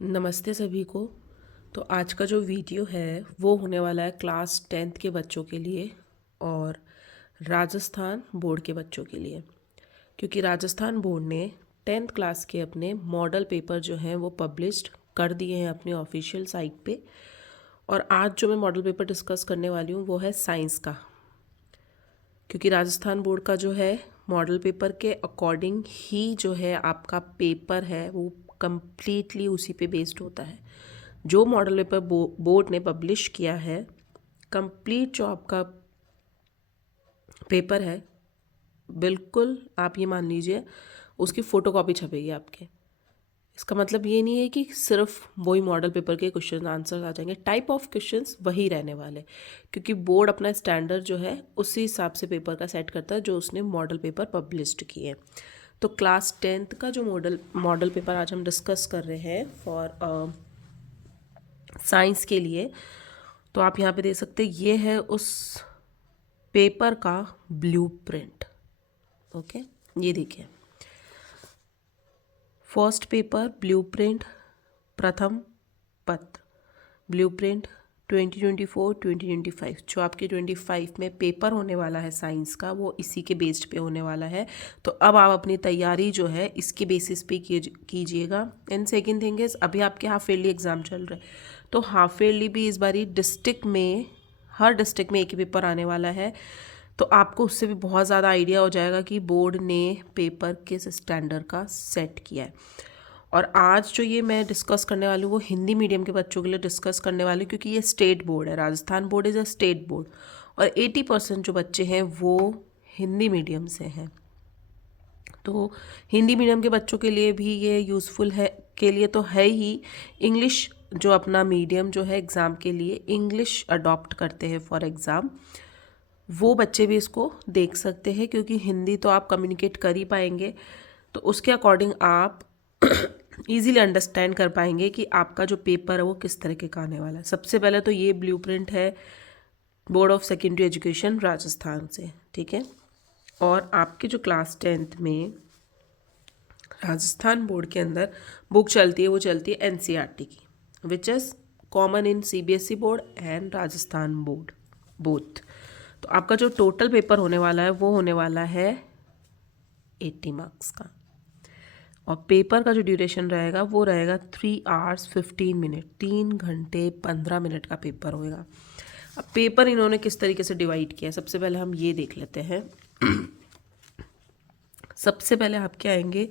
नमस्ते सभी को। तो आज का जो वीडियो है वो होने वाला है क्लास 10th के बच्चों के लिए और राजस्थान बोर्ड के बच्चों के लिए, क्योंकि राजस्थान बोर्ड ने 10th क्लास के अपने मॉडल पेपर जो हैं वो पब्लिश्ड कर दिए हैं अपनी ऑफिशियल साइट पे। और आज जो मैं मॉडल पेपर डिस्कस करने वाली हूँ वो है साइंस का, क्योंकि राजस्थान बोर्ड का जो है मॉडल पेपर के अकॉर्डिंग ही जो है आपका पेपर है वो कम्प्लीटली उसी पे बेस्ड होता है। जो मॉडल पेपर बोर्ड ने पब्लिश किया है, कंप्लीट जो आपका पेपर है, बिल्कुल आप ये मान लीजिए उसकी फ़ोटोकॉपी छपेगी आपके। इसका मतलब ये नहीं है कि सिर्फ वही मॉडल पेपर के क्वेश्चन आंसर आ जाएंगे, टाइप ऑफ क्वेश्चंस वही रहने वाले, क्योंकि बोर्ड अपना स्टैंडर्ड जो है उसी हिसाब से पेपर का सेट करता है जो उसने मॉडल पेपर पब्लिश्ड किए। तो क्लास 10th का जो मॉडल पेपर आज हम डिस्कस कर रहे हैं फॉर साइंस के लिए, तो आप यहाँ पे देख सकते हैं ये है उस पेपर का ब्लूप्रिंट। ओके, ये देखिए, फर्स्ट पेपर ब्लूप्रिंट, प्रथम पत्र ब्लूप्रिंट 2024-2025, जो आपके 25 में पेपर होने वाला है साइंस का वो इसी के बेस्ड पे होने वाला है। तो अब आप अपनी तैयारी जो है इसके बेसिस पे कीजिएगा। एंड सेकेंड थिंग इज, अभी आपके हाफ ईयरली एग्ज़ाम चल रहे हैं, तो हाफ ईयरली भी इस बारी डिस्ट्रिक्ट में, हर डिस्ट्रिक्ट में एक ही पेपर आने वाला है। तो आपको उससे भी बहुत ज़्यादा आइडिया हो जाएगा कि बोर्ड ने पेपर किस स्टैंडर्ड का सेट किया है। और आज जो ये मैं डिस्कस करने वाली हूँ वो हिंदी मीडियम के बच्चों के लिए डिस्कस करने वाली हूँ, क्योंकि ये स्टेट बोर्ड है, Rajasthan board is a state board, और 80% जो बच्चे हैं वो हिंदी मीडियम से हैं। तो हिंदी मीडियम के बच्चों के लिए भी ये यूज़फुल है, के लिए तो है ही। इंग्लिश जो अपना मीडियम जो है एग्ज़ाम के लिए इंग्लिश अडॉप्ट करते हैं फॉर एग्ज़ाम, वो बच्चे भी इसको देख सकते हैं, क्योंकि हिंदी तो आप कम्युनिकेट कर ही पाएंगे। तो उसके अकॉर्डिंग आप इजीली अंडरस्टैंड कर पाएंगे कि आपका जो पेपर है वो किस तरीके का आने वाला है। सबसे पहले तो ये ब्लूप्रिंट है board of secondary education Rajasthan से, ठीक है। और आपके जो क्लास 10th में राजस्थान बोर्ड के अंदर बुक चलती है वो चलती है एनसीईआरटी की, which is common in CBSE board and Rajasthan board both. तो आपका जो टोटल पेपर होने वाला है वो होने वाला है 80 मार्क्स का, और पेपर का जो ड्यूरेशन रहेगा वो रहेगा 3 hours 15 minute, 3 घंटे 15 मिनट का पेपर होएगा। अब पेपर इन्होंने किस तरीके से डिवाइड किया है, सबसे पहले हम ये देख लेते हैं। सबसे पहले आपके आएंगे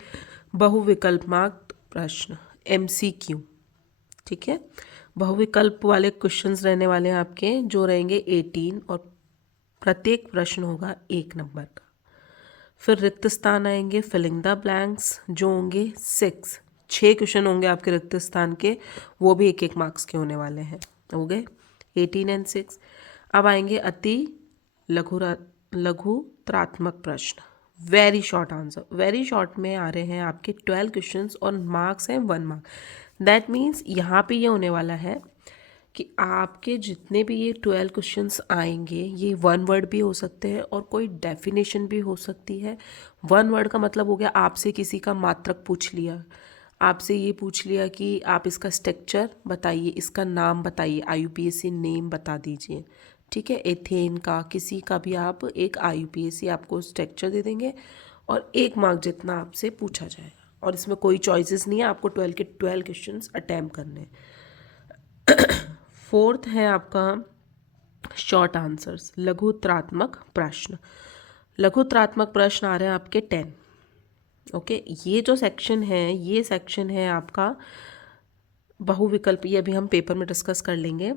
बहुविकल्पात्मक प्रश्न, MCQ, ठीक है। बहुविकल्प वाले क्वेश्चंस रहने वाले हैं आपके, जो रहेंगे 18, और प्रत्येक प्रश्न होगा 1 नंबर का। फिर रिक्त स्थान आएंगे, फिलिंग द ब्लैंक्स, जो होंगे 6 क्वेश्चन होंगे आपके रिक्त स्थान के, वो भी 1-1 मार्क्स के होने वाले हैं। हो गए 18 और 6। अब आएंगे अति लघुत्रात्मक प्रश्न, very short answer. Very short में आ रहे हैं आपके 12 क्वेश्चंस और मार्क्स हैं 1 मार्क। दैट मीन्स यहाँ पे ये होने वाला है कि आपके जितने भी ये 12 क्वेश्चंस आएंगे ये 1 वर्ड भी हो सकते हैं और कोई डेफिनेशन भी हो सकती है। 1 वर्ड का मतलब हो गया आपसे किसी का मात्रक पूछ लिया, आपसे ये पूछ लिया कि आप इसका स्ट्रक्चर बताइए, इसका नाम बताइए, IUPAC नेम बता दीजिए, ठीक है। एथेन का किसी का भी आप एक IUPAC आपको स्ट्रक्चर दे देंगे और 1 मार्क जितना आपसे पूछा जाएगा, और इसमें कोई चॉइसेस नहीं है, आपको 12 के 12 क्वेश्चंस अटैम्प्ट करने हैं। फोर्थ है आपका शॉर्ट आंसर्स, लघुत्रात्मक प्रश्न। लघुत्रात्मक प्रश्न आ रहे हैं आपके 10। ओके, ये जो सेक्शन है ये सेक्शन है आपका बहुविकल्प, ये अभी हम पेपर में डिस्कस कर लेंगे।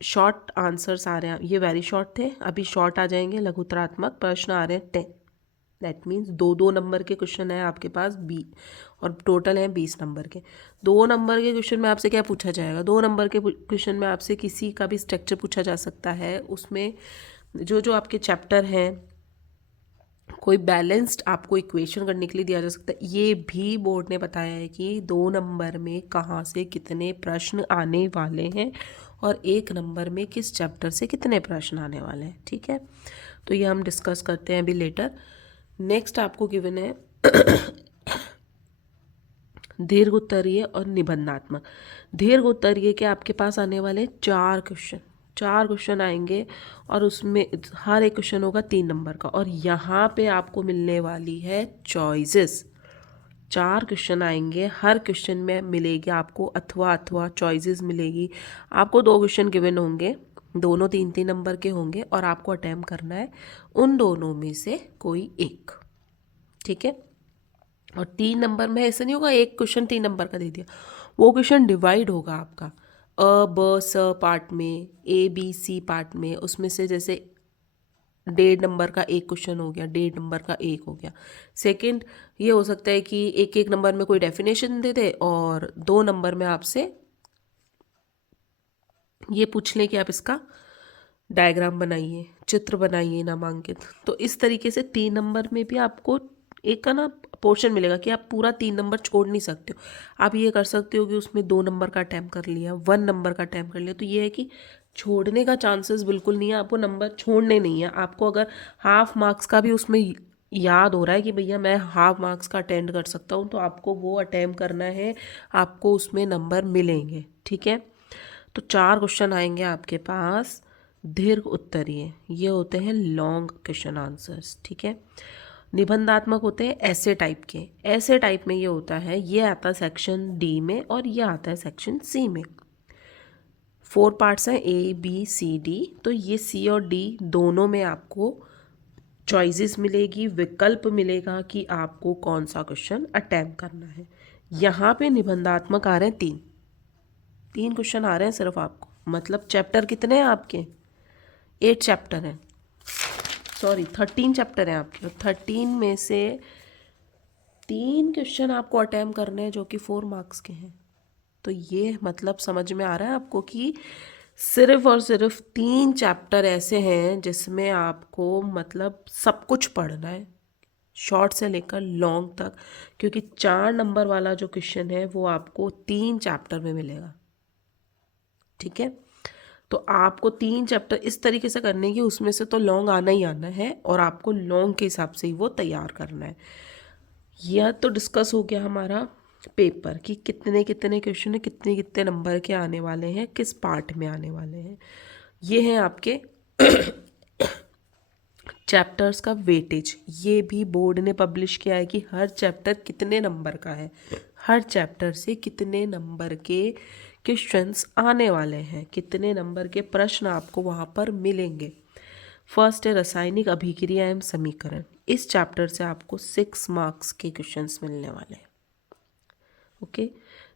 शॉर्ट आंसर्स आ रहे हैं, ये वेरी शॉर्ट थे, अभी शॉर्ट आ जाएंगे। लघुत्रात्मक प्रश्न आ रहे हैं 10, दैट मीन्स 2-2 नंबर के क्वेश्चन है आपके पास और टोटल हैं 20 नंबर के। 2 नंबर के क्वेश्चन में आपसे क्या पूछा जाएगा, 2 नंबर के क्वेश्चन में आपसे किसी का भी स्ट्रक्चर पूछा जा सकता है। उसमें जो जो आपके चैप्टर हैं, कोई बैलेंस्ड आपको इक्वेशन करने के लिए दिया जा सकता है। ये भी बोर्ड ने बताया है कि 2 नंबर में कहाँ से कितने प्रश्न आने वाले हैं और 1 नंबर में किस चैप्टर से कितने प्रश्न आने वाले हैं, ठीक है। तो ये हम डिस्कस करते हैं अभी लेटर। नेक्स्ट आपको गिवन है दीर्घ उत्तरीय और निबंधात्मक। दीर्घ उत्तरीय के आपके पास आने वाले 4 क्वेश्चन आएंगे और उसमें हर एक क्वेश्चन होगा 3 नंबर का, और यहाँ पे आपको मिलने वाली है चॉइसेस। 4 क्वेश्चन आएंगे, हर क्वेश्चन में मिलेगी आपको अथवा चॉइसेस मिलेगी। आपको 2 क्वेश्चन गिवन होंगे, दोनों 3-3 नंबर के होंगे और आपको अटेम्प्ट करना है उन दोनों में से कोई एक। ठीक है, और 3 नंबर में ऐसा नहीं होगा एक क्वेश्चन 3 नंबर का दे दिया, वो क्वेश्चन डिवाइड होगा आपका अ ब स पार्ट में, ए बी सी पार्ट में। उसमें से जैसे 1.5 नंबर का एक क्वेश्चन हो गया, 1.5 नंबर का एक हो गया। सेकंड ये हो सकता है कि एक एक नंबर में कोई डेफिनेशन दे दे और 2 नंबर में आपसे ये पूछ लें कि आप इसका डायग्राम बनाइए, चित्र बनाइए नामांकित। तो इस तरीके से 3 नंबर में भी आपको एक का ना पोर्शन मिलेगा कि आप पूरा 3 नंबर छोड़ नहीं सकते हो। आप ये कर सकते हो कि उसमें 2 नंबर का अटैम्प्ट कर लिया, 1 नंबर का अटैम्प्ट कर लिया। तो ये है कि छोड़ने का चांसेस बिल्कुल नहीं है, आपको नंबर छोड़ने नहीं है। आपको अगर हाफ मार्क्स का भी उसमें याद हो रहा है कि भैया मैं हाफ मार्क्स का अटेंड कर सकता हूँ, तो आपको वो अटैम्प्ट करना है, आपको उसमें नंबर मिलेंगे। ठीक है, तो 4 क्वेश्चन आएंगे आपके पास दीर्घ उत्तरीय, ये होते हैं लॉन्ग क्वेश्चन आंसर्स। ठीक है, निबंधात्मक होते हैं ऐसे टाइप के। ऐसे टाइप में ये होता है, ये आता है सेक्शन डी में और ये आता है सेक्शन सी में। 4 पार्ट्स हैं, ए बी सी डी। तो ये सी और डी दोनों में आपको चॉइसेस मिलेगी, विकल्प मिलेगा कि आपको कौन सा क्वेश्चन अटेम्प्ट करना है। यहाँ पे निबंधात्मक आ रहे हैं 3 क्वेश्चन आ रहे हैं सिर्फ आपको। मतलब चैप्टर कितने हैं आपके? 8 चैप्टर हैं, सॉरी 13 चैप्टर हैं आपके, और 13 में से 3 क्वेश्चन आपको अटेम्प्ट करने हैं जो कि 4 मार्क्स के हैं। तो ये मतलब समझ में आ रहा है आपको कि सिर्फ और सिर्फ 3 चैप्टर ऐसे हैं जिसमें आपको मतलब सब कुछ पढ़ना है, शॉर्ट से लेकर लॉन्ग तक। क्योंकि 4 नंबर वाला जो क्वेश्चन है वो आपको 3 चैप्टर में मिलेगा। ठीक है, तो आपको 3 चैप्टर इस तरीके से करने की, उसमें से तो लॉन्ग आना ही आना है और आपको लॉन्ग के हिसाब से ही वो तैयार करना है। यह तो डिस्कस हो गया हमारा पेपर कि कितने कितने क्वेश्चन है, कितने कितने नंबर के आने वाले हैं, किस पार्ट में आने वाले हैं। ये हैं आपके चैप्टर्स का वेटेज। ये भी बोर्ड ने पब्लिश किया है कि हर चैप्टर कितने नंबर का है, हर चैप्टर से कितने नंबर के क्वेश्चंस आने वाले हैं, कितने नंबर के प्रश्न आपको वहाँ पर मिलेंगे। फर्स्ट है रासायनिक अभिक्रिया एवं समीकरण। इस चैप्टर से आपको 6 मार्क्स के क्वेश्चंस मिलने वाले हैं। ओके,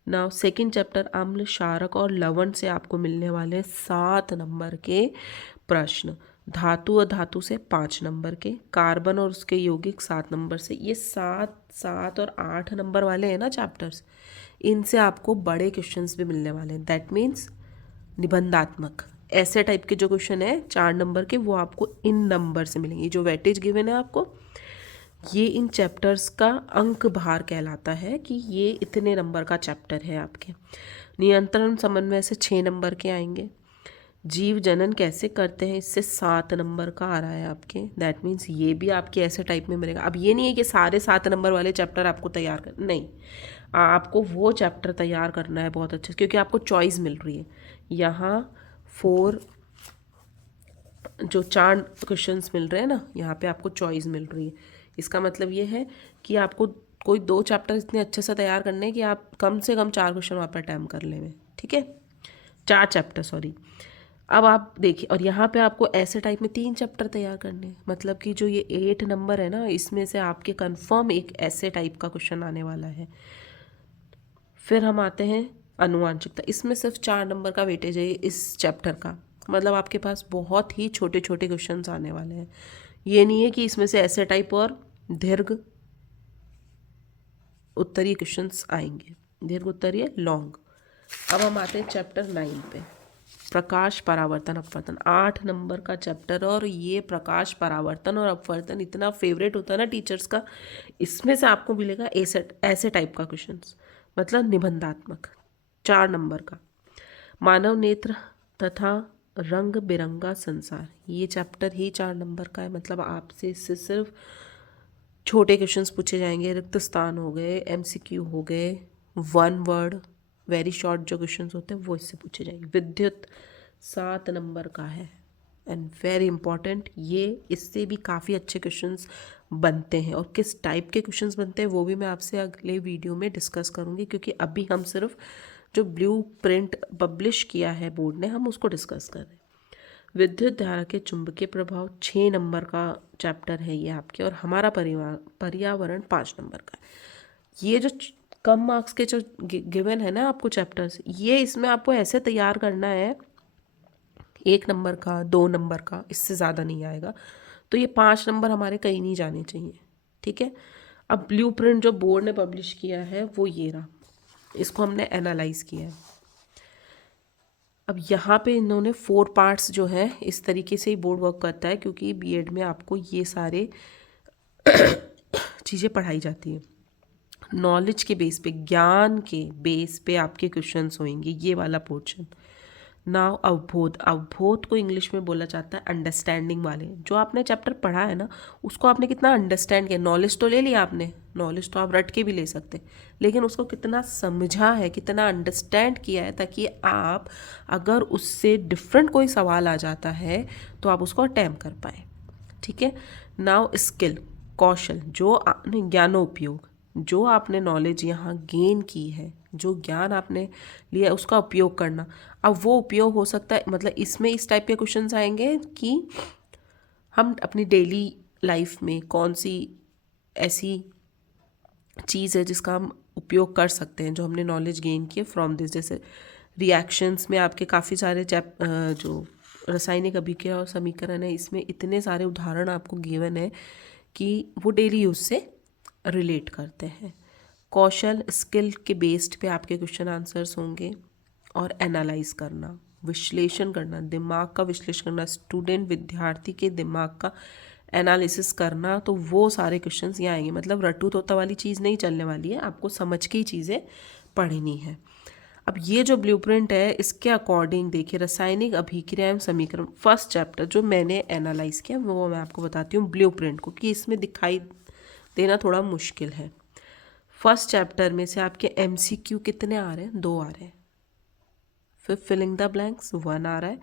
नाउ सेकंड चैप्टर अम्ल क्षारक और लवण से आपको मिलने वाले 7 नंबर के प्रश्न। धातु और धातु से 5 नंबर के, कार्बन और उसके यौगिक 7 नंबर से। ये 7 और 8 नंबर वाले हैं ना चैप्टर्स, इनसे आपको बड़े क्वेश्चंस भी मिलने वाले हैं। दैट मीन्स निबंधात्मक ऐसे टाइप के जो क्वेश्चन है 4 नंबर के, वो आपको इन नंबर से मिलेंगे। जो वेटेज गिवन है आपको, ये इन चैप्टर्स का अंक भार कहलाता है कि ये इतने नंबर का चैप्टर है आपके। नियंत्रण समन्वय से 6 नंबर के आएंगे। जीव जनन कैसे करते हैं, इससे 7 नंबर का आ रहा है आपके। दैट मीन्स ये भी आपके ऐसे टाइप में मिलेगा। अब ये नहीं है कि सारे 7 नंबर वाले चैप्टर आपको तैयार कर, नहीं, आपको वो चैप्टर तैयार करना है बहुत अच्छे से, क्योंकि आपको चॉइस मिल रही है यहाँ। 4 जो 4 क्वेश्चंस मिल रहे हैं ना, यहाँ पे आपको चॉइस मिल रही है। इसका मतलब ये है कि आपको कोई 2 चैप्टर इतने अच्छे से तैयार करने हैं कि आप कम से कम 4 क्वेश्चन वहाँ पर अटैम्प्ट कर लेंगे। ठीक है, 4 चैप्टर, सॉरी। अब आप देखिए, और यहाँ पे आपको ऐसे टाइप में 3 चैप्टर तैयार करने हैं। मतलब कि जो ये 8 नंबर है ना, इसमें से आपके कंफर्म एक ऐसे टाइप का क्वेश्चन आने वाला है। फिर हम आते हैं अनुवांशिकता। इसमें सिर्फ 4 नंबर का वेटेज है इस चैप्टर का। मतलब आपके पास बहुत ही छोटे छोटे क्वेश्चंस आने वाले हैं। ये नहीं है कि इसमें से ऐसे टाइप और दीर्घ उत्तरीय क्वेश्चंस आएंगे, दीर्घ उत्तरीय लॉन्ग। अब हम आते हैं चैप्टर 9 पे, प्रकाश परावर्तन अपवर्तन। 8 नंबर का चैप्टर, और ये प्रकाश परावर्तन और अपवर्तन इतना फेवरेट होता है ना टीचर्स का। इसमें से आपको मिलेगा ऐसे टाइप का क्वेश्चंस, मतलब निबंधात्मक, 4 नंबर का। मानव नेत्र तथा रंग बिरंगा संसार, ये चैप्टर ही 4 नंबर का है। मतलब आपसे इससे सिर्फ छोटे क्वेश्चंस पूछे जाएंगे, रिक्त स्थान हो गए, एमसीक्यू हो गए, वन वर्ड वेरी शॉर्ट जो क्वेश्चंस होते हैं वो इससे पूछे जाएंगे। विद्युत 7 नंबर का है एंड वेरी इंपॉर्टेंट, ये इससे भी काफ़ी अच्छे क्वेश्चंस बनते हैं, और किस टाइप के क्वेश्चंस बनते हैं वो भी मैं आपसे अगले वीडियो में डिस्कस करूँगी, क्योंकि अभी हम सिर्फ जो ब्लू प्रिंट पब्लिश किया है बोर्ड ने हम उसको डिस्कस कर रहे हैं। विद्युत धारा के चुंबकीय प्रभाव 6 नंबर का चैप्टर है ये आपके, और हमारा पर्यावरण 5 नंबर का है। ये जो कम मार्क्स के जो गिवन है ना आपको चैप्टर्स, ये इसमें आपको ऐसे तैयार करना है, 1 नंबर का 2 नंबर का, इससे ज़्यादा नहीं आएगा। तो ये 5 नंबर हमारे कहीं नहीं जाने चाहिए, ठीक है। अब ब्लूप्रिंट जो बोर्ड ने पब्लिश किया है वो ये रहा, इसको हमने एनालाइज किया है। अब यहाँ पे इन्होंने 4 पार्ट्स जो है, इस तरीके से ही बोर्ड वर्क करता है, क्योंकि बीएड में आपको ये सारे चीज़ें पढ़ाई जाती हैं। नॉलेज के बेस पे, ज्ञान के बेस पे आपके क्वेश्चंस होंगे, ये वाला पोर्शन। नाउ अवबोध, अवबोध को इंग्लिश में बोला जाता है अंडरस्टैंडिंग वाले। जो आपने चैप्टर पढ़ा है ना, उसको आपने कितना अंडरस्टैंड किया। नॉलेज तो ले लिया आपने, नॉलेज तो आप रट के भी ले सकते, लेकिन उसको कितना समझा है, कितना अंडरस्टैंड किया है, ताकि आप अगर उससे डिफरेंट कोई सवाल आ जाता है तो आप उसको अटेम्प्ट कर पाए, ठीक है। नाउ स्किल, कौशल, जो आपने ज्ञानोपयोग, जो आपने नॉलेज यहाँ गेन की है, जो ज्ञान आपने लिया उसका उपयोग करना। अब वो उपयोग हो सकता है, मतलब इसमें इस टाइप के क्वेश्चंस आएंगे कि हम अपनी डेली लाइफ में कौन सी ऐसी चीज़ है जिसका हम उपयोग कर सकते हैं, जो हमने नॉलेज गेन की है फ्रॉम दिस। जैसे रिएक्शंस में आपके काफ़ी सारे जो रासायनिक अभिक्रिया और समीकरण है, इसमें इतने सारे उदाहरण आपको गिवन है कि वो डेली यूज से रिलेट करते हैं। कौशल, स्किल के बेस्ड पे आपके क्वेश्चन आंसर्स होंगे। और एनालाइज करना, विश्लेषण करना, दिमाग का विश्लेषण करना, स्टूडेंट विद्यार्थी के दिमाग का एनालिसिस करना, तो वो सारे क्वेश्चंस यहाँ आएंगे। मतलब रट्टू तोता वाली चीज़ नहीं चलने वाली है, आपको समझ के ही चीज़ें पढ़नी है। अब ये जो ब्लूप्रिंट है, इसके अकॉर्डिंग देखिए, रासायनिक अभिक्रिया एवं समीकरण फर्स्ट चैप्टर जो मैंने एनालाइज किया वो मैं आपको बताती हूँ ब्लूप्रिंट को, कि इसमें दिखाई देना थोड़ा मुश्किल है। फर्स्ट चैप्टर में से आपके एमसीक्यू कितने आ रहे हैं? 2 आ रहे हैं। फिर फिलिंग द ब्लैंक्स 1 आ रहा है।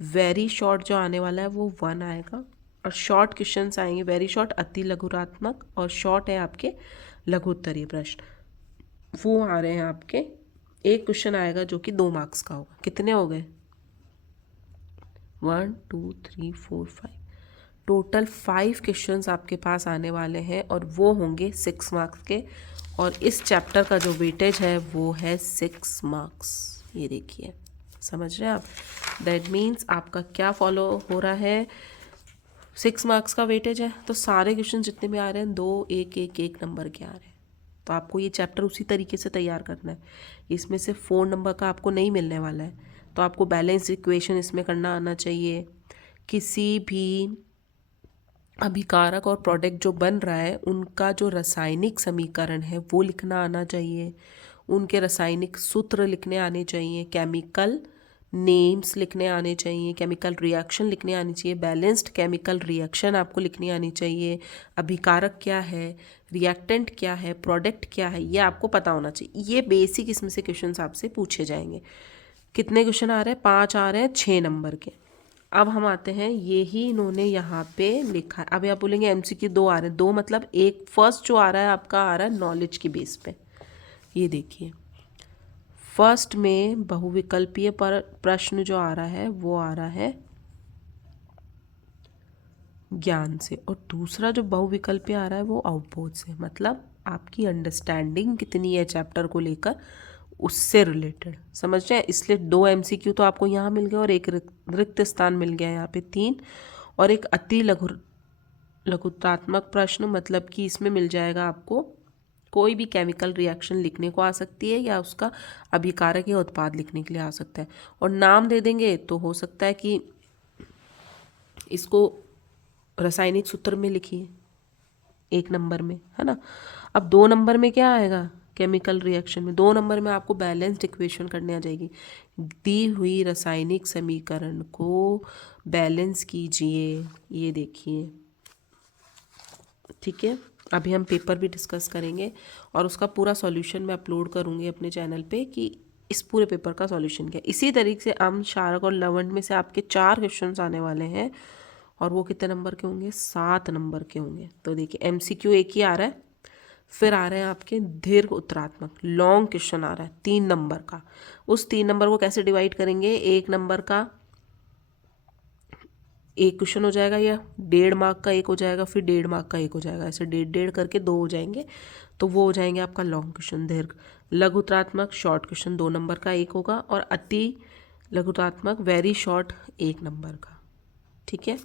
वेरी शॉर्ट जो आने वाला है वो 1 आएगा, और शॉर्ट क्वेश्चंस आएंगे, वेरी शॉर्ट, अति लघुरात्मक, और शॉर्ट है आपके लघु उत्तरीय प्रश्न, वो आ रहे हैं आपके। एक क्वेश्चन आएगा जो कि 2 मार्क्स का होगा। कितने हो गए? 1 2 3 4 5, टोटल 5 क्वेश्चंस आपके पास आने वाले हैं, और वो होंगे 6 मार्क्स के। और इस चैप्टर का जो वेटेज है वो है 6 मार्क्स। ये देखिए, समझ रहे हैं आप? दैट मीन्स आपका क्या फॉलो हो रहा है, 6 मार्क्स का वेटेज है, तो सारे क्वेश्चन जितने भी आ रहे हैं 2 1 1 1 नंबर के आ रहे हैं। तो आपको ये चैप्टर उसी तरीके से तैयार करना है। इसमें से 4 नंबर का आपको नहीं मिलने वाला है, तो आपको बैलेंस इक्वेशन इसमें करना आना चाहिए। किसी भी अभिकारक और प्रोडक्ट जो बन रहा है उनका जो रासायनिक समीकरण है वो लिखना आना चाहिए, उनके रासायनिक सूत्र लिखने आने चाहिए, केमिकल नेम्स लिखने आने चाहिए, केमिकल रिएक्शन लिखने आनी चाहिए, बैलेंस्ड केमिकल रिएक्शन आपको लिखनी आनी चाहिए, अभिकारक क्या है, रिएक्टेंट क्या है, प्रोडक्ट क्या है, ये आपको पता होना चाहिए। ये बेसिक इसमें से क्वेश्चंस आपसे पूछे जाएंगे। कितने क्वेश्चन आ रहे हैं? 5 आ रहे हैं 6 नंबर के। अब हम आते हैं, ये ही इन्होंने यहाँ पे लिखा है। अब आप बोलेंगे एमसीक्यू 2 आ रहे हैं, 2 मतलब एक फर्स्ट जो आ रहा है आपका आ रहा है नॉलेज के बेस पे। ये देखिए, फर्स्ट में बहुविकल्पीय पर प्रश्न जो आ रहा है वो आ रहा है ज्ञान से, और दूसरा जो बहुविकल्पीय आ रहा है वो अवबोध से। मतलब आपकी अंडरस्टैंडिंग कितनी है चैप्टर को लेकर, उससे रिलेटेड, समझ रहे हैं? इसलिए 2 एमसीक्यू तो आपको यहाँ मिल गया, और एक रिक्त स्थान मिल गया यहाँ पे 3, और एक अति लघुतात्मक प्रश्न, मतलब कि इसमें मिल जाएगा आपको कोई भी केमिकल रिएक्शन लिखने को आ सकती है, या उसका अभिकारक या उत्पाद लिखने के लिए आ सकता है, और नाम दे देंगे तो हो सकता है कि इसको रासायनिक सूत्र में लिखिए 1 नंबर में, है ना। अब 2 नंबर में क्या आएगा? केमिकल रिएक्शन में 2 नंबर में आपको बैलेंस्ड इक्वेशन करने आ जाएगी। दी हुई रासायनिक समीकरण को बैलेंस कीजिए, ये देखिए, ठीक है। अभी हम पेपर भी डिस्कस करेंगे और उसका पूरा सॉल्यूशन मैं अपलोड करूँगी अपने चैनल पे कि इस पूरे पेपर का सॉल्यूशन क्या है। इसी तरीके से अम्ल, क्षारक और लवण में से आपके 4 क्वेश्चंस आने वाले हैं और वो कितने नंबर के होंगे? 7 नंबर के होंगे। तो देखिए MCQ एक ही आ रहा है, फिर आ रहे हैं आपके दीर्घ उत्तरात्मक लॉन्ग क्वेश्चन आ रहा है 3 नंबर का। उस 3 नंबर को कैसे डिवाइड करेंगे? 1 नंबर का एक क्वेश्चन हो जाएगा या 1.5 मार्क का एक हो जाएगा, फिर 1.5 मार्क का एक हो जाएगा, ऐसे 1.5 करके 2 हो जाएंगे। तो वो हो जाएंगे आपका लॉन्ग क्वेश्चन दीर्घ। लघुत्रात्मक शॉर्ट क्वेश्चन 2 नंबर का एक होगा और अति लघुत्रात्मक वेरी शॉर्ट 1 नंबर का। ठीक है।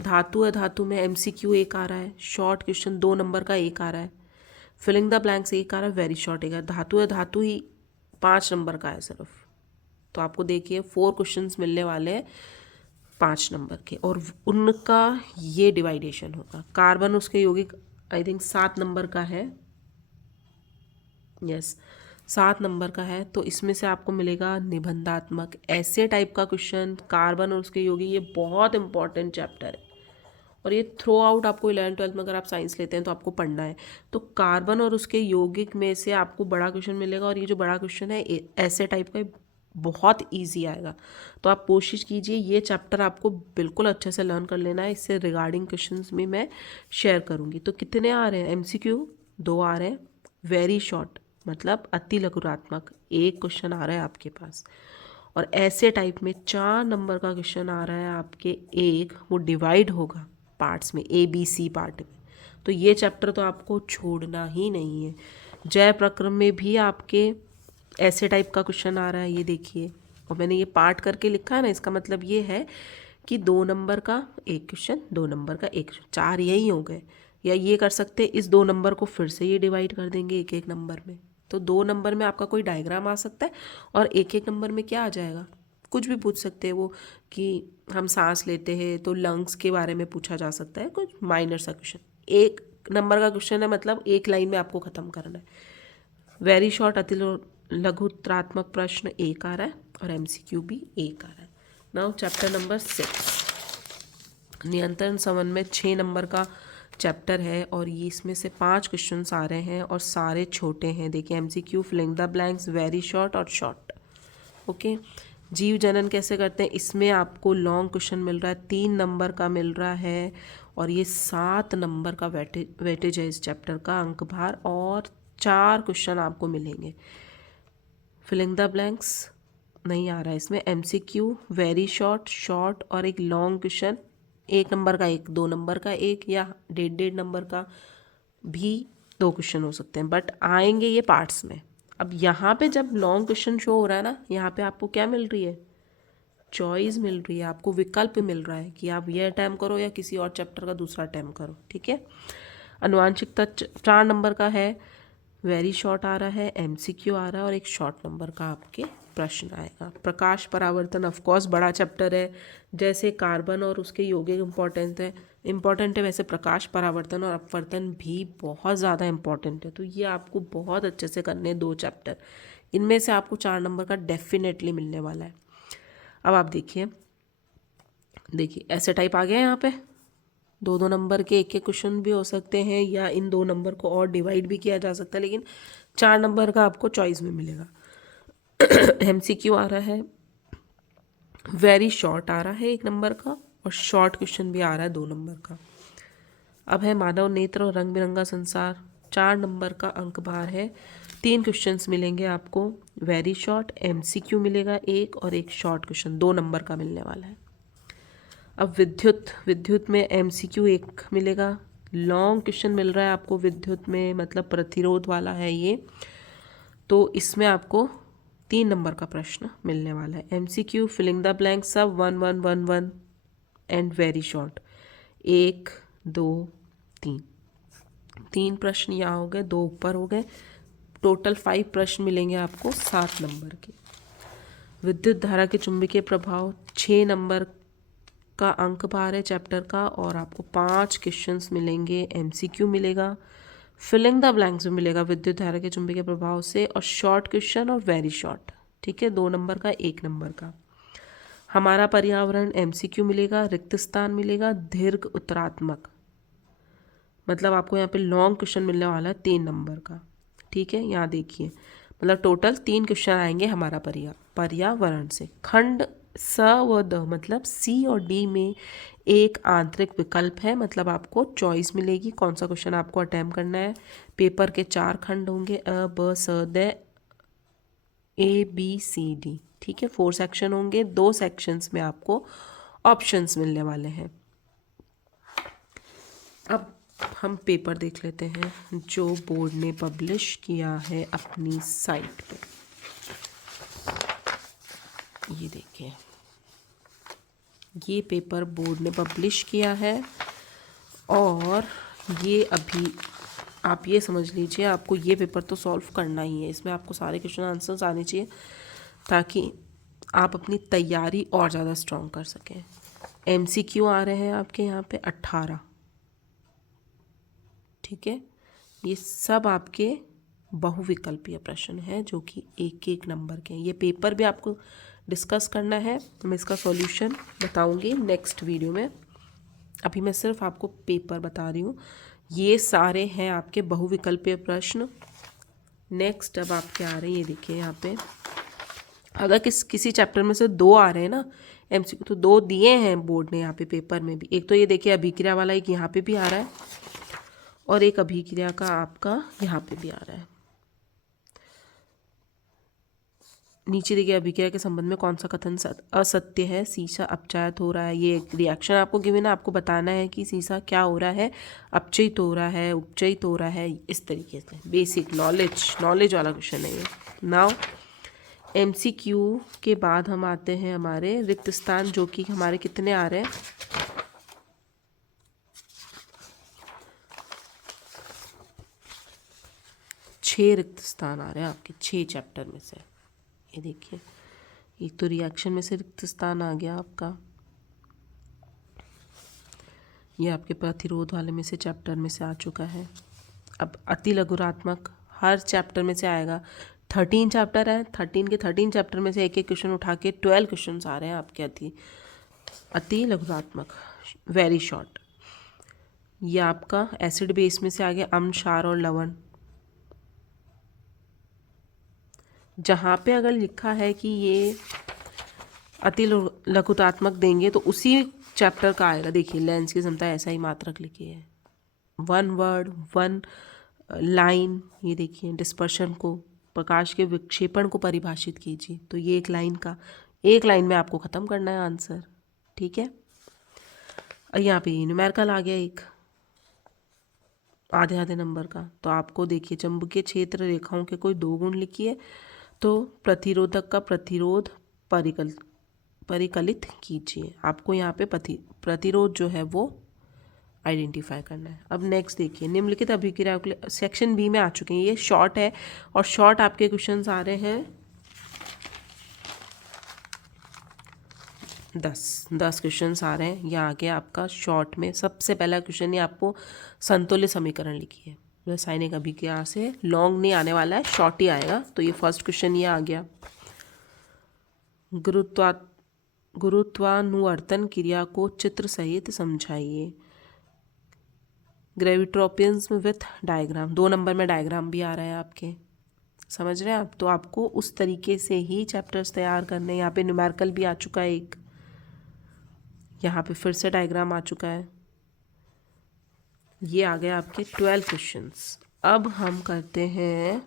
धातु है, धातु में MCQ एक आ रहा है, शॉर्ट क्वेश्चन 2 नंबर का एक आ रहा है, फिलिंग द ब्लैंक्स एक आ रहा है, वेरी शॉर्ट एक आ रहा है। धातु है, धातु ही 5 नंबर का है सिर्फ। तो आपको देखिए 4 क्वेश्चंस मिलने वाले हैं 5 नंबर के और उनका ये डिवाइडेशन होगा। कार्बन उसके यौगिक आई थिंक 7 नंबर का है, यस 7 नंबर का है। तो इसमें से आपको मिलेगा निबंधात्मक ऐसे टाइप का क्वेश्चन। कार्बन और उसके यौगिक ये बहुत इंपॉर्टेंट चैप्टर है और ये थ्रू आउट आपको 11th-12th में अगर आप साइंस लेते हैं तो आपको पढ़ना है। तो कार्बन और उसके यौगिक में से आपको बड़ा क्वेश्चन मिलेगा और ये जो बड़ा क्वेश्चन है ऐसे टाइप का बहुत इजी आएगा। तो आप कोशिश कीजिए ये चैप्टर आपको बिल्कुल अच्छे से लर्न कर लेना है। इससे रिगार्डिंग क्वेश्चंस भी मैं शेयर करूँगी। तो कितने आ रहे हैं? MCQ 2 आ रहे हैं, वेरी शॉर्ट मतलब अति लघुरात्मक एक क्वेश्चन आ रहा है आपके पास, और ऐसे टाइप में 4 नंबर का क्वेश्चन आ रहा है आपके एक, वो डिवाइड होगा पार्ट्स में, ABC पार्ट में। तो ये चैप्टर तो आपको छोड़ना ही नहीं है। जय प्रक्रम में भी आपके ऐसे टाइप का क्वेश्चन आ रहा है, ये देखिए। और मैंने ये पार्ट करके लिखा है ना, इसका मतलब ये है कि 2 नंबर का एक क्वेश्चन, 2 नंबर का एक, 4 यही हो गए। या ये कर सकते हैं, इस 2 नंबर को फिर से ये डिवाइड कर देंगे एक एक नंबर में। तो 2 नंबर में आपका कोई डायग्राम आ सकता है और एक एक नंबर में क्या आ जाएगा, कुछ भी पूछ सकते हैं वो, कि हम सांस लेते हैं तो लंग्स के बारे में पूछा जा सकता है, कुछ माइनर सा क्वेश्चन। एक नंबर का क्वेश्चन है, मतलब एक लाइन में आपको ख़त्म करना है। वेरी शॉर्ट अति लघुत्रात्मक प्रश्न एक आ रहा है और MCQ भी एक आ रहा है। नाउ चैप्टर नंबर 6 नियंत्रण समन्वय 6 नंबर का चैप्टर है और ये इसमें से 5 क्वेश्चंस आ रहे हैं और सारे छोटे हैं। देखिए MCQ, filling the blanks, very short और शॉर्ट। ओके। जीव जनन कैसे करते हैं, इसमें आपको लॉन्ग क्वेश्चन मिल रहा है, 3 नंबर का मिल रहा है और ये 7 नंबर का वेटेज है इस चैप्टर का अंक भार, और 4 क्वेश्चन आपको मिलेंगे। फिलिंग द ब्लैंक्स नहीं आ रहा है इसमें, MCQ, वेरी शॉर्ट, शॉर्ट और एक लॉन्ग क्वेश्चन, 1 नंबर का एक, 2 नंबर का एक, या 1.5 नंबर का भी 2 क्वेश्चन हो सकते हैं, बट आएंगे ये पार्ट्स में। अब यहाँ पे जब लॉन्ग क्वेश्चन शो हो रहा है ना, यहाँ पे आपको क्या मिल रही है, चॉइस मिल रही है, आपको विकल्प मिल रहा है कि आप ये अटैम्प्ट करो या किसी और चैप्टर का दूसरा अटैम्प्ट करो। ठीक है। अनुवांशिकता 4 नंबर का है, वेरी शॉर्ट आ रहा है, MCQ आ रहा है और एक शॉर्ट नंबर का आपके प्रश्न आएगा। प्रकाश परावर्तन ऑफ कोर्स बड़ा चैप्टर है, जैसे कार्बन और उसके यौगिक इम्पॉर्टेंट है वैसे प्रकाश परावर्तन और अपवर्तन भी बहुत ज़्यादा इम्पॉर्टेंट है। तो ये आपको बहुत अच्छे से करने हैं 2 चैप्टर, इनमें से आपको 4 नंबर का डेफिनेटली मिलने वाला है। अब आप देखिए ऐसे टाइप आ गया यहाँ पे, 2-2 नंबर के एक एक क्वेश्चन भी हो सकते हैं या इन 2 नंबर को और डिवाइड भी किया जा सकता है, लेकिन 4 नंबर का आपको चॉइस में मिलेगा। MCQ आ रहा है, वेरी शॉर्ट आ रहा है 1 नंबर का और शॉर्ट क्वेश्चन भी आ रहा है 2 नंबर का। अब है मानव नेत्र और रंग बिरंगा संसार, 4 नंबर का अंक भार है, 3 क्वेश्चंस मिलेंगे आपको, वेरी शॉर्ट, MCQ मिलेगा एक और एक शॉर्ट क्वेश्चन 2 नंबर का मिलने वाला है। अब विद्युत में MCQ एक मिलेगा, लॉन्ग क्वेश्चन मिल रहा है आपको विद्युत में, मतलब प्रतिरोध वाला है ये, तो इसमें आपको 3 नंबर का प्रश्न मिलने वाला है। MCQ, फिलिंग द ब्लैंक सब 1 1 1 1 एंड वेरी शॉर्ट, 1 2 3, 3 प्रश्न यहाँ हो गए, 2 ऊपर हो गए, टोटल 5 प्रश्न मिलेंगे आपको 7 नंबर के। विद्युत धारा के चुंबकीय प्रभाव 6 नंबर का अंक भार है चैप्टर का और आपको 5 क्वेश्चंस मिलेंगे, MCQ मिलेगा, फिलिंग द ब्लैंक्स भी मिलेगा विद्युत धारा के चुंबकीय प्रभाव से, और शॉर्ट क्वेश्चन और वेरी शॉर्ट। ठीक है, 2 नंबर का 1 नंबर का। हमारा पर्यावरण MCQ मिलेगा, रिक्त स्थान मिलेगा, दीर्घ उत्तरात्मक मतलब आपको यहाँ पे लॉन्ग क्वेश्चन मिलने वाला है 3 नंबर का। ठीक है, यहाँ देखिए, मतलब टोटल 3 क्वेश्चन आएंगे हमारा पर्यावरण से। खंड स व द मतलब सी और डी में एक आंतरिक विकल्प है, मतलब आपको चॉइस मिलेगी कौन सा क्वेश्चन आपको अटेम्प्ट करना है। पेपर के 4 खंड होंगे, अ ब स द ए बी सी डी। ठीक है, 4 सेक्शन होंगे, 2 सेक्शंस में आपको ऑप्शंस मिलने वाले हैं। अब हम पेपर देख लेते हैं जो बोर्ड ने पब्लिश किया है अपनी साइट पे। ये देखिए, ये पेपर बोर्ड ने पब्लिश किया है और ये अभी आप ये समझ लीजिए आपको ये पेपर तो सॉल्व करना ही है। इसमें आपको सारे क्वेश्चन आंसर्स आने चाहिए ताकि आप अपनी तैयारी और ज़्यादा स्ट्रॉन्ग कर सकें। MCQ आ रहे हैं आपके यहाँ पे 18। ठीक है, ये सब आपके बहुविकल्पीय प्रश्न हैं जो कि 1-1 नंबर के हैं। ये पेपर भी आपको डिस्कस करना है, मैं इसका सॉल्यूशन बताऊंगी नेक्स्ट वीडियो में। अभी मैं सिर्फ आपको पेपर बता रही हूँ। ये सारे हैं आपके बहुविकल्पीय प्रश्न। नेक्स्ट अब आपके आ रहे हैं, ये देखिए यहाँ पे, अगर किसी चैप्टर में से 2 आ रहे हैं ना MCQ, तो 2 दिए हैं बोर्ड ने यहाँ पे पेपर में भी। एक तो ये देखिए अभिक्रिया वाला, एक यहाँ पे भी आ रहा है और एक अभिक्रिया का आपका यहाँ पे भी आ रहा है। नीचे देखिए, अभिक्रिया के संबंध में कौन सा कथन असत्य है। शीशा अपचायित हो रहा है, ये एक रिएक्शन आपको गिवन है, आपको बताना है कि शीशा क्या हो रहा है, अपचयित हो रहा है, उपचयित हो रहा है। इस तरीके से बेसिक नॉलेज वाला क्वेश्चन है ये। नाउ MCQ के बाद हम आते हैं हमारे रिक्त स्थान, जो कि हमारे कितने आ रहे हैं, 6 रिक्त स्थान आ रहे हैं आपके 6 चैप्टर में से। ये देखिए, एक तो रिएक्शन में से रिक्त स्थान आ गया आपका, ये आपके प्रतिरोध वाले में से चैप्टर में से आ चुका है। अब अति लघुरात्मक हर चैप्टर में से आएगा। 13 चैप्टर है, 13 चैप्टर में से एक एक क्वेश्चन उठा के 12 क्वेश्चन आ रहे हैं आपके अति लघुरात्मक, वेरी शॉर्ट। ये आपका एसिड बेस में से आ गया अम्ल, क्षार और लवण। जहाँ पे अगर लिखा है कि ये अति लघुतात्मक देंगे तो उसी चैप्टर का आएगा। देखिए, लेंस की क्षमता ऐसा ही मात्रक लिखी है, 1 वर्ड 1 लाइन। ये देखिए, डिस्पर्शन को, प्रकाश के विक्षेपण को परिभाषित कीजिए, तो ये एक लाइन में आपको ख़त्म करना है आंसर। ठीक है, और यहाँ पे न्यूमेरिकल आ गया एक आधे नंबर का। तो आपको देखिए, चुंबकीय क्षेत्र रेखाओं के कोई 2 गुण लिखिए, तो प्रतिरोधक का प्रतिरोध परिकलित कीजिए। आपको यहाँ पे प्रतिरोध जो है वो आइडेंटिफाई करना है। अब नेक्स्ट देखिए, निम्नलिखित अभिक्रिया के लिए सेक्शन बी में आ चुके हैं। ये शॉर्ट है और शॉर्ट आपके क्वेश्चंस आ रहे हैं 10 क्वेश्चंस आ रहे हैं। यहाँ आगे आपका शॉर्ट में सबसे पहला क्वेश्चन ये आपको संतुल्य समीकरण लिखी है। रासायनिक अभिक्रिया से लॉन्ग नहीं आने वाला है, शॉर्ट ही आएगा। तो ये फर्स्ट क्वेश्चन ये आ गया। गुरुत्वानुवर्तन क्रिया को चित्र सहित समझाइए। ग्रेविट्रोपियंस विथ डायग्राम, 2 नंबर में डायग्राम भी आ रहा है आपके, समझ रहे हैं आप। तो आपको उस तरीके से ही चैप्टर्स तैयार करने हैं। यहाँ पे न्यूमेरिकल भी आ चुका है एक, यहाँ पे फिर से डायग्राम आ चुका है। ये आ गए आपके 12 क्वेश्चंस। अब हम करते हैं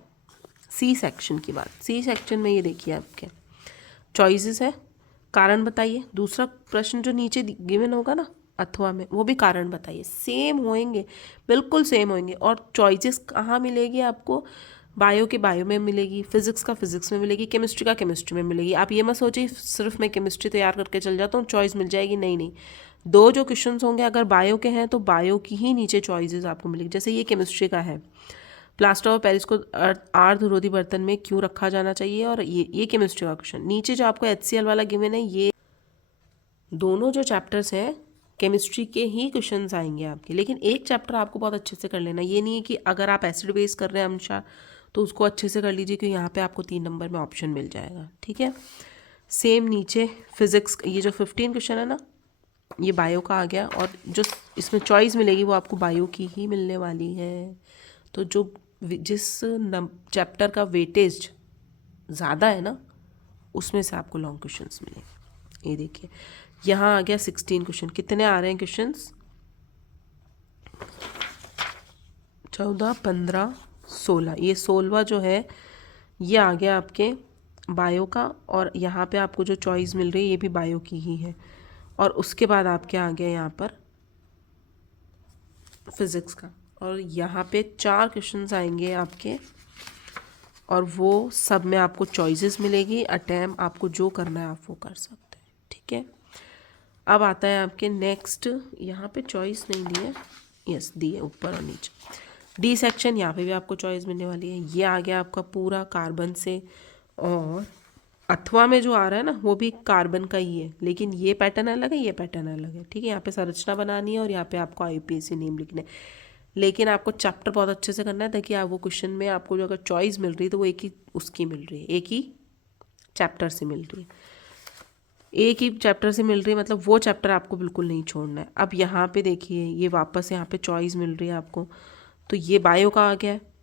सी सेक्शन की बात। सी सेक्शन में ये देखिए आपके चॉइसेस है, कारण बताइए। दूसरा प्रश्न जो नीचे गिवन होगा ना अथवा में, वो भी कारण बताइए। सेम होंगे, बिल्कुल सेम होंगे। और चॉइसेस कहाँ मिलेगी आपको, बायो के बायो में मिलेगी, फिजिक्स का फिजिक्स में मिलेगी, केमिस्ट्री का केमिस्ट्री में मिलेगी। आप ये मत सोचिए सिर्फ मैं केमिस्ट्री तैयार करके चल जाता हूँ चॉइस मिल जाएगी, नहीं। 2 जो क्वेश्चंस होंगे अगर बायो के हैं तो बायो की ही नीचे चॉइसेस आपको मिलेगी। जैसे ये केमिस्ट्री का है, प्लास्टर ऑफ पेरिस को अर्धरोधी बर्तन में क्यों रखा जाना चाहिए, और ये केमिस्ट्री का क्वेश्चन। नीचे जो आपको HCl वाला गिवन है, ये दोनों जो चैप्टर्स हैं केमिस्ट्री के ही क्वेश्चंस आएंगे आपके। लेकिन एक चैप्टर आपको बहुत अच्छे से कर लेना। ये नहीं है कि अगर आप एसिड बेस कर रहे हैं अनुसार तो उसको अच्छे से कर लीजिए, क्योंकि यहाँ पे आपको 3 नंबर में ऑप्शन मिल जाएगा। ठीक है, सेम नीचे फिजिक्स, ये जो 15 क्वेश्चन है ना, ये बायो का आ गया, और जो इसमें चॉइस मिलेगी वो आपको बायो की ही मिलने वाली है। तो जो जिस चैप्टर का वेटेज ज़्यादा है ना, उसमें से आपको लॉन्ग क्वेश्चंस मिलेंगे। ये देखिए यहाँ आ गया 16 क्वेश्चन। कितने आ रहे हैं क्वेश्चंस? 14, 15, 16। ये 16वां जो है ये आ गया आपके बायो का, और यहाँ पे आपको जो चॉइस मिल रही है ये भी बायो की ही है। और उसके बाद आपके आ गया यहाँ पर फिज़िक्स का, और यहाँ पे 4 क्वेश्चंस आएंगे आपके, और वो सब में आपको चॉइसेस मिलेगी। अटैम्प्ट आपको जो करना है आप वो कर सकते हैं, ठीक है। अब आता है आपके नेक्स्ट, यहाँ पे चॉइस नहीं दी है, यस दी है ऊपर और नीचे। डी सेक्शन, यहाँ पे भी आपको चॉइस मिलने वाली है। ये आ गया आपका पूरा कार्बन से, और अथवा में जो आ रहा है ना वो भी कार्बन का ही है, लेकिन ये पैटर्न अलग है, ये पैटर्न अलग है, ठीक है। यहाँ पे संरचना बनानी है और यहाँ पे आपको IUPAC नेम लिखना है, लेकिन आपको चैप्टर बहुत अच्छे से करना है, ताकि आप वो क्वेश्चन में आपको जो अगर चॉइस मिल रही है तो वो एक ही उसकी मिल रही है, एक ही चैप्टर से मिल रही है, एक ही चैप्टर से मिल रही है, मतलब वो चैप्टर आपको बिल्कुल नहीं छोड़ना है। अब यहाँ पे देखिए ये वापस यहाँ पे चॉइस मिल रही है आपको, तो ये बायो का आ गया है।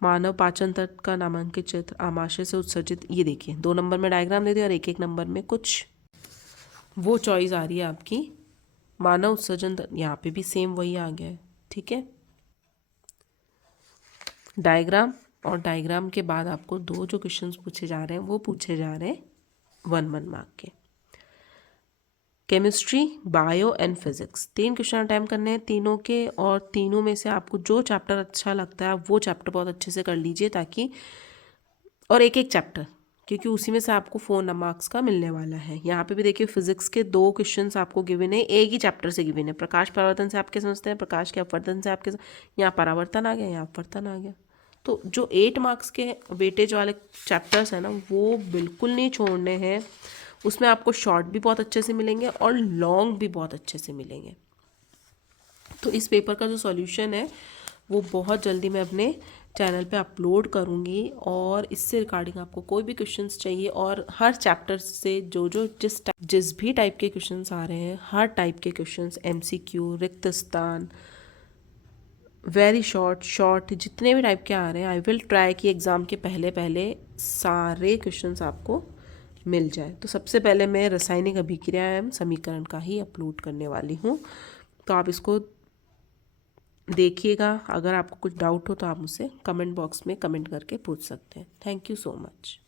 मानव पाचन तंत्र का नामांकित चित्र, आमाशय से उत्सर्जित, ये देखिए 2 नंबर में डायग्राम दे दिया और एक नंबर में कुछ वो चॉइस आ रही है आपकी मानव उत्सर्जन तंत्र, यहाँ पे भी सेम वही आ गया है, ठीक है। डायग्राम, और डायग्राम के बाद आपको 2 जो क्वेश्चंस पूछे जा रहे हैं वो पूछे जा रहे हैं 1 मार्क के। Chemistry, bio and physics, 3 question attempt करने हैं तीनों के, और तीनों में से आपको जो चैप्टर अच्छा लगता है वो चैप्टर बहुत अच्छे से कर लीजिए, ताकि, और एक एक चैप्टर, क्योंकि उसी में से आपको 4 मार्क्स का मिलने वाला है। यहाँ पे भी देखिए फिजिक्स के 2 क्वेश्चंस आपको गिवन है, एक ही चैप्टर से गिवन है। प्रकाश परावर्तन से आपके समझते हैं, प्रकाश के अपवर्तन से आपके, यहाँ परावर्तन आ गया, यहाँ अपवर्तन आ गया। तो जो 8 मार्क्स के वेटेज वाले चैप्टर्स हैं ना वो बिल्कुल नहीं छोड़ने हैं। उसमें आपको शॉर्ट भी बहुत अच्छे से मिलेंगे और लॉन्ग भी बहुत अच्छे से मिलेंगे। तो इस पेपर का जो सॉल्यूशन है वो बहुत जल्दी मैं अपने चैनल पे अपलोड करूँगी, और इससे रिगार्डिंग आपको कोई भी क्वेश्चंस चाहिए, और हर चैप्टर से जो जो जिस भी टाइप के क्वेश्चंस आ रहे हैं, हर टाइप के क्वेश्चंस, MCQ, रिक्त स्थान, वेरी शॉर्ट, जितने भी टाइप के आ रहे हैं, आई विल ट्राई कि एग्ज़ाम के पहले पहले सारे क्वेश्चंस आपको मिल जाए। तो सबसे पहले मैं रासायनिक अभिक्रिया एवं समीकरण का ही अपलोड करने वाली हूँ, तो आप इसको देखिएगा। अगर आपको कुछ डाउट हो तो आप मुझसे कमेंट बॉक्स में कमेंट करके पूछ सकते हैं। Thank you so much.